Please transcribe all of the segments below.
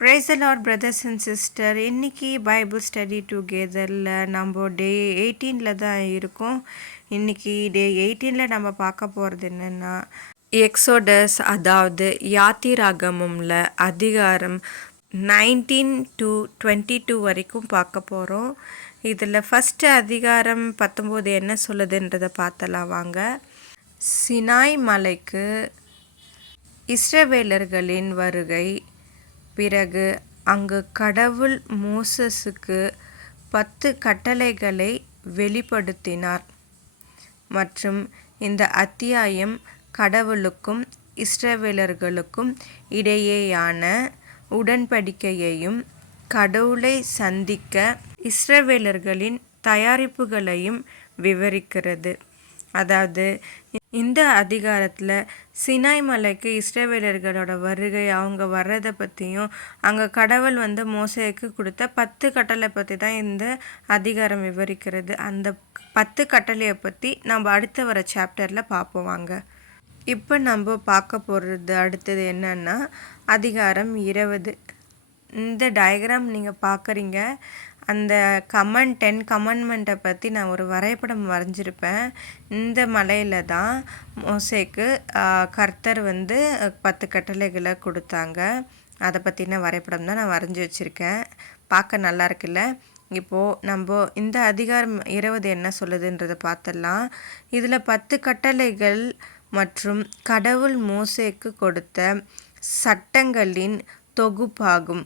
Praise the Lord, brothers and sisters. இன்னைக்கு Bible study டுகெதரில் நம்ம டே 18ல் தான் இருக்கோம். இன்னைக்கு டே 18ல் நம்ம பார்க்க போகிறது என்னென்னா எக்ஸோடஸ், அதாவது யாத்திராகமம்ல அதிகாரம் 19 to 22 வரைக்கும் பார்க்க போகிறோம். இதில் ஃபஸ்ட்டு அதிகாரம் 19 என்ன சொல்லுதுன்றதை பார்த்தலாம் வாங்க. சினாய் மலைக்கு இஸ்ரவேலர்களின் வருகை. பிறகு அங்கு கடவுள் மோசஸுக்கு 10 கட்டளைகளை வெளிப்படுத்தினார் மற்றும் இந்த அத்தியாயம் கடவுளுக்கும் இஸ்ரவேலர்களுக்கும் இடையேயான உடன்படிக்கையையும் கடவுளை சந்திக்க இஸ்ரவேலர்களின் தயாரிப்புகளையும் விவரிக்கிறது. அதாவது இந்த அதிகாரத்தில் சினாய் மலைக்கு இஸ்ரவேலர்களோட வருகை, அவங்க வர்றதை பற்றியும் அங்கே கடவுள் மோசேக்கு கொடுத்த 10 கட்டளை பற்றி தான் இந்த அதிகாரம் விவரிக்கிறது. அந்த 10 கட்டளையை பற்றி நம்ம அடுத்த வர சாப்டரில் பார்ப்போம் வாங்க. இப்போ நம்ம பார்க்க போகிறது அடுத்தது என்னன்னா அதிகாரம் 20. இந்த டயக்ராம் நீங்கள் பார்க்குறீங்க. அந்த 10 கமாண்ட்மெண்ட்டை பற்றி நான் ஒரு வரைபடம் வரைஞ்சிருப்பேன். இந்த மலையில் தான் மோசேக்கு கர்த்தர் 10 கட்டளைகளை கொடுத்தாங்க. அதை பற்றின வரைபடம் தான் நான் வரைஞ்சி வச்சுருக்கேன். பார்க்க நல்லா இருக்குல்ல. இப்போது நம்ம இந்த அதிகாரம் 20 என்ன சொல்லுதுன்றதை பார்த்துடலாம். இதில் 10 கட்டளைகள் மற்றும் கடவுள் மோசேக்கு கொடுத்த சட்டங்களின் தொகுப்பாகும்.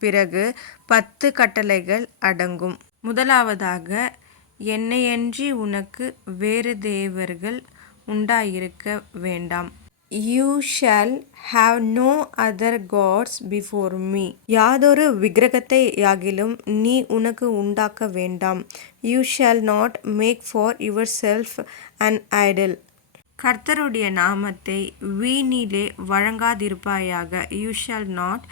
பிறகு 10 கட்டளைகள் அடங்கும். முதலாவதாக, என்னையன்றி உனக்கு வேறு தேவர்கள் உண்டாயிருக்க வேண்டாம். You shall have no other gods before me. யாதொரு விக்கிரகத்தை யாகிலும் நீ உனக்கு உண்டாக்க வேண்டாம். You shall not make for yourself an idol. கர்த்தருடைய நாமத்தை வீணிலே வழங்காதிருப்பாயாக. You shall not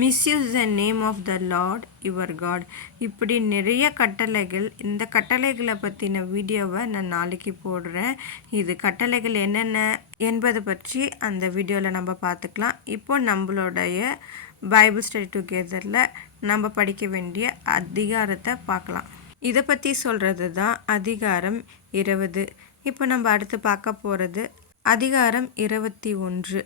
misuse the name of the Lord your God. இப்படி நிறைய கட்டளைகள். இந்த கட்டளைகளை பற்றின வீடியோவை நான் நாளைக்கு போடுறேன். இது கட்டளைகள் என்னென்ன என்பதை பற்றி அந்த வீடியோவில் நம்ம பார்த்துக்கலாம். இப்போ நம்மளுடைய பைபிள் ஸ்டடி டுகெதரில் நம்ம படிக்க வேண்டிய அதிகாரத்தை பார்க்கலாம். இதை பற்றி சொல்கிறது தான் அதிகாரம் 20. இப்போ நம்ம அடுத்து பார்க்க போகிறது அதிகாரம் 21.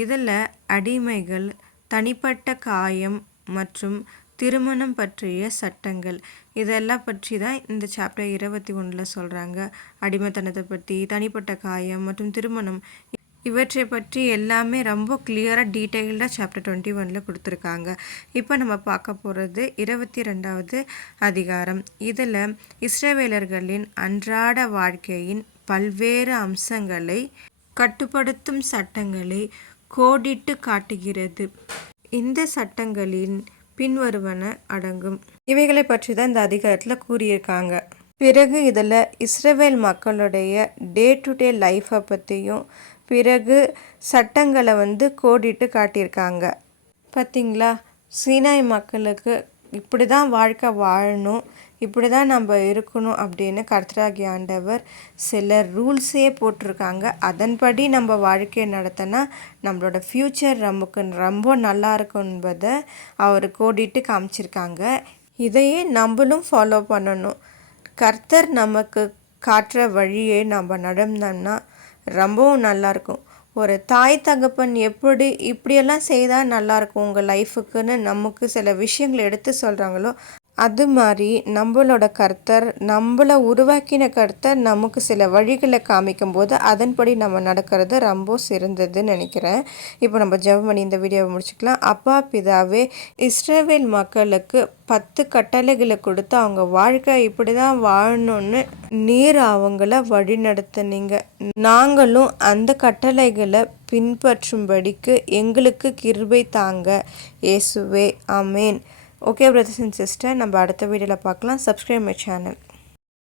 இதில் அடிமைகள், தனிப்பட்ட காயம் மற்றும் திருமணம் பற்றிய சட்டங்கள், இதெல்லாம் பற்றி தான் இந்த சாப்டர் 21 சொல்கிறாங்க. அடிமைத்தனத்தை பற்றி, தனிப்பட்ட காயம் மற்றும் திருமணம், இவற்றை பற்றி எல்லாமே ரொம்ப கிளியராக டீட்டெயில்டாக சாப்டர் 21 கொடுத்துருக்காங்க. இப்போ நம்ம பார்க்க போகிறது 22வது அதிகாரம். இதில் இஸ்ரவேலர்களின் அன்றாட வாழ்க்கையின் பல்வேறு அம்சங்களை கட்டுப்படுத்தும் சட்டங்களை கோடிட்டு காட்டுகிறது. இந்த சட்டங்களின் பின்வருவன அடங்கும். இவைகளை பற்றி தான் இந்த அதிகாரத்தில் கூறியிருக்காங்க. பிறகு இதில் இஸ்ரவேல் மக்களுடைய டே டு டே லைஃப்பை பற்றியும் பிறகு சட்டங்களை கோடிட்டு காட்டியிருக்காங்க. பார்த்திங்களா, சீனாய் மக்களுக்கு இப்படி தான் வாழ்க்கை வாழணும், இப்படி தான் நம்ம இருக்கணும் அப்படின்னு கர்த்தராகிய ஆண்டவர் சில ரூல்ஸே போட்டிருக்காங்க. அதன்படி நம்ம வாழ்க்கையை நடத்தினா நம்மளோட ஃப்யூச்சர் நமக்கு ரொம்ப நல்லா இருக்கும் என்பதை அவர் கோடிட்டு காமிச்சிருக்காங்க. இதையே நம்மளும் ஃபாலோ பண்ணணும். கர்த்தர் நமக்கு காட்டுற வழியை நம்ம நடந்தோம்னா ரொம்பவும் நல்லாயிருக்கும். ஒரு தாய் தகப்பன் இப்படியெல்லாம் செய்தால் நல்லாயிருக்கும் உங்கள் லைஃபுக்குன்னு நமக்கு சில விஷயங்களை எடுத்து சொல்கிறாங்களோ, அது மாதிரி நம்மளோட கர்த்தர், நம்மளை உருவாக்கின கர்த்தர் நமக்கு சில வழிகளை காமிக்கும் போது அதன்படி நம்ம நடக்கிறது ரொம்ப சிறந்ததுன்னு நினைக்கிறேன். இப்போ நம்ம ஜெபம் பண்ணி இந்த வீடியோவை முடிச்சுக்கலாம். அப்பா பிதாவே, இஸ்ரவேல் மக்களுக்கு 10 கட்டளைகளை கொடுத்து அவங்க வாழ்க்கை இப்படி தான் வாழணும்னு நீர் அவங்கள வழி நடத்துனீங்க. நாங்களும் அந்த கட்டளைகளை பின்பற்றும்படிக்கு எங்களுக்கு கிருபை தாங்க. இயேசுவே, ஆமேன். ஓகே brothers and sisters, நம்ம அடுத்த வீடியோவில் பார்க்கலாம். Subscribe my channel.